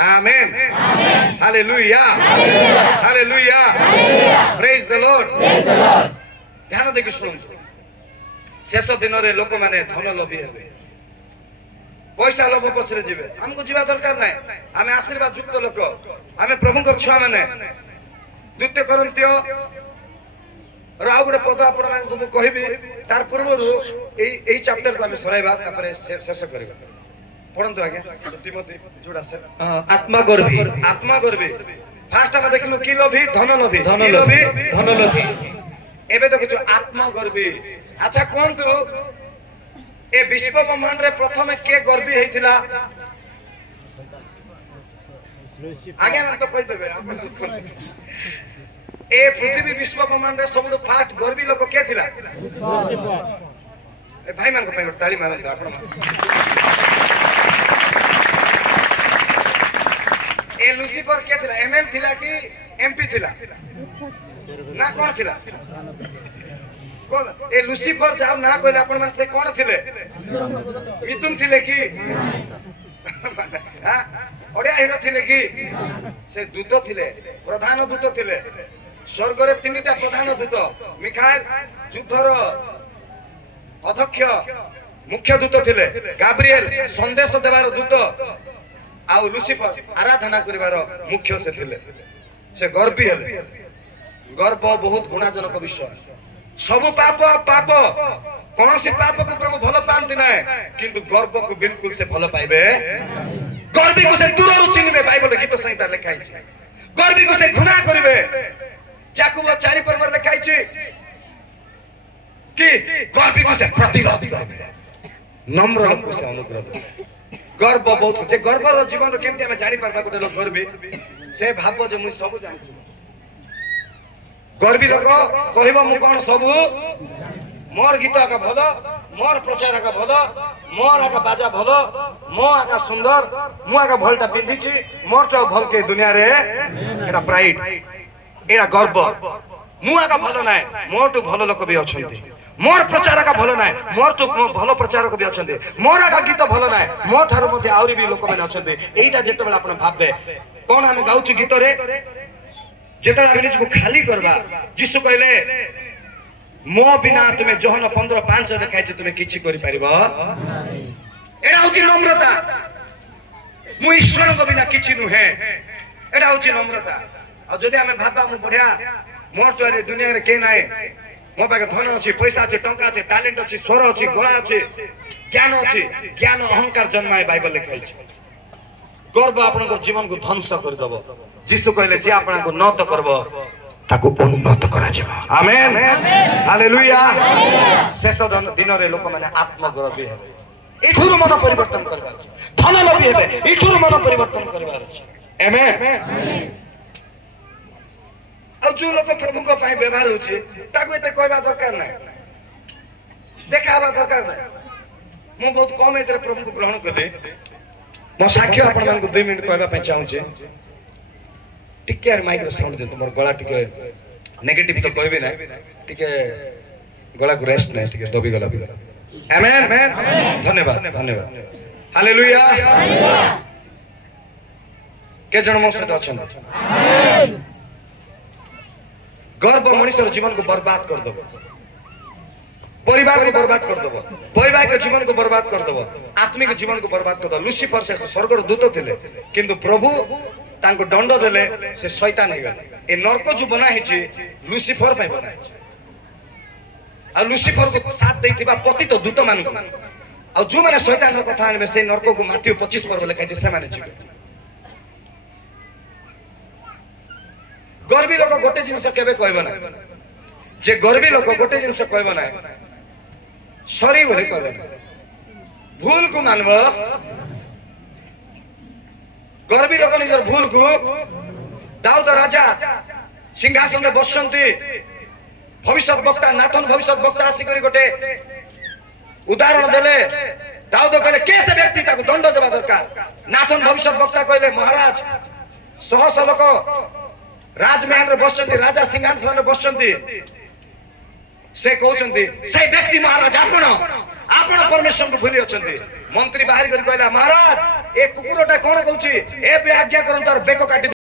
Amen. Hallelujah. Hallelujah. Praise the Lord. ध्यान देखि शुणु शेष दिन में लोक मैंने धन लोभी हे पैसा लोभ पछरे जीवे हमको जीवा दरकार ना आम आशीर्वाद युक्त लोक आम प्रभु छुआ मैंने द्वितीय कोरिन्थियो आउ गोटे पद आप कहबी तार पूर्व यही चैप्टर को आम सराइबा शेष करवा पढ़ंतु आज्ञा तिमोथी जोड़ा से आत्मा गर्भी फास्ट आम देखलु कि लोभी धन लोभी एबे तो किछु आत्मा गर्भी अच्छा कहतु ए विश्व ब्रह्मांड रे प्रथम के गर्भी हेतिला आगे हम तो कहि देबे ए पृथ्वी विश्व ब्रह्मांड रे सबु फास्ट गर्भी लोक के थिला ए भाई मान को पे ताली मारन आपण ए लूसीफर के थिला एमएल थिला कि एमपी थिला ना कौन थिला ए लूसीफर जार ना कहले आपण मन से कोन थिले मिथुन थिले कि हां ओडिया हिरो थिले कि से दूत थिले प्रधान दूत थिले स्वर्ग रे तीनटा प्रधान दूत मिखाएल युद्धर अध्यक्ष मुख्य दूत थिले गाब्रिएल संदेश देवार दूत आ लूसीफर आराधना करिवार मुख्य से थिले से गर्भी हेले गर्व बहुत गुणाजनक विषय सब पाप पाप कौन सी पाप को प्रभु भल पाती ना किंतु गर्व को बिल्कुल से भल पाइबे गर्वी को से दूर चिन्हबे बाइबल गीत संहिता लिखाई गर्वी को से घृणा करिवे याकूब 4 पर्व लिखाई कि गर्वी को से प्रतिरोध करिवे नम्र लोक को से अनुग्रह देवे गर्व बहुत जे गर्व रो जीवन केमति हम जानि परबा गोटे लोक गर्वी से भाव जे मु सब जानि गर्वी लोक कहबो मु कोन सब मोर गीत आका भल मोर प्रचार आका भल मोर आका बाजा भल मो आका सुंदर मु आका भलटा पिंधिछि मोरटा भल के दुनिया रे एटा प्राइड एटा गर्व मु आका भल नाय मोटू भल लोक भी अछंती मोर प्रचार का भल नाय मोर तो भल प्रचारक भी अछंती मोर आका गीत भल नाय मो थारो मध्ये आउरी भी लोक माने अछंती एटा जेते बेला आपण भाबे कोन हम गाउछु गीत रे जेते हम निज को खाली करबा यीशु कहले मो बिना तुमे जोहन 15:5 लिखाइ छै तुमे किछि करि परिबो एटा होची नम्रता मु ईश्वर को बिना किछि नुहे एटा होची नम्रता आ जदि हम भाबा मु बढ़िया मोर तो दुनिया रे के नाय मो पाके धन अछि पैसा अछि टंका अछि टैलेंट अछि स्वर अछि गला अछि ज्ञान अहंकार जन्माय बाइबल लिखाइ छै गर्व आपनकर जीवन को ध्वंस कर दबो यीशु कहले जे आपन को न तो करबो ताको उन्नत करा जेबो आमेन हालेलुया शेष दिन रे लोक माने आत्मगर्वी हेबे एठुर मन परिवर्तन करबा धन लोभी हेबे एठुर मन परिवर्तन करबा अछि आमेन आ जो लोक प्रभु को पाई व्यवहार होछि ताको एते कहबा दरकार नै देखाबा दरकार नै मु बहुत कम एते प्रभु को ग्रहण करले मो साक्ष्य आपण मान को 2 मिनिट कहबा पे चाहू छे टिके यार माइक रो साउंड दे तुमर गला टिके नेगेटिव तो कहबे ना टिके गला को रेस्ट नै टिके दबी गला भी आमेन धन्यवाद हालेलुया के जन मो सहित अछन आमेन गर्व मनुष्य जीवन को बर्बाद कर दबो परिवार को बर्बाद कर दबो वैवाहिक जीवन को बर्बाद कर दबो आत्मिक जीवन को बर्बाद कर दबो लूसीफर से स्वर्ग दूत थिले किंतु प्रभु तांको दंड देले से शैतान हे गले ए नरक जो बना है छी लूसीफर पे बना है आ लूसीफर को साथ देथिबा पतित दूत मान को आ जो माने शैतान रो कथा आनबे से नरक को माथि 25 पर्व लिखाइ छै से माने छी गर्वी लोक गोटे जिनस केबे कहबो ना जे गर्वी लोक गोटे जिनस कहबो ना सॉरी बोले कहबो भूल को मानबो गर्वी लोक निजर भूल को दाऊद राजा सिंहासन में बसंती भविष्य वक्ता नाथन भविष्य वक्ता आसी करी गोटे उदाहरण देले दाऊद कहले के से व्यक्ति ताको दंड देबा दरकार नाथन भविष्य वक्ता कहले महाराज सहस लोक राजमहल रे बसंती राजा सिंहासन रे बसंती से कहउचंती से व्यक्ति महाराज आपण परमेश्वर को भूली अछंती मंत्री बाहर कर कहला महाराज ए कुकुरटा कौन कहूची ए आज्ञा करन तार बेक काटी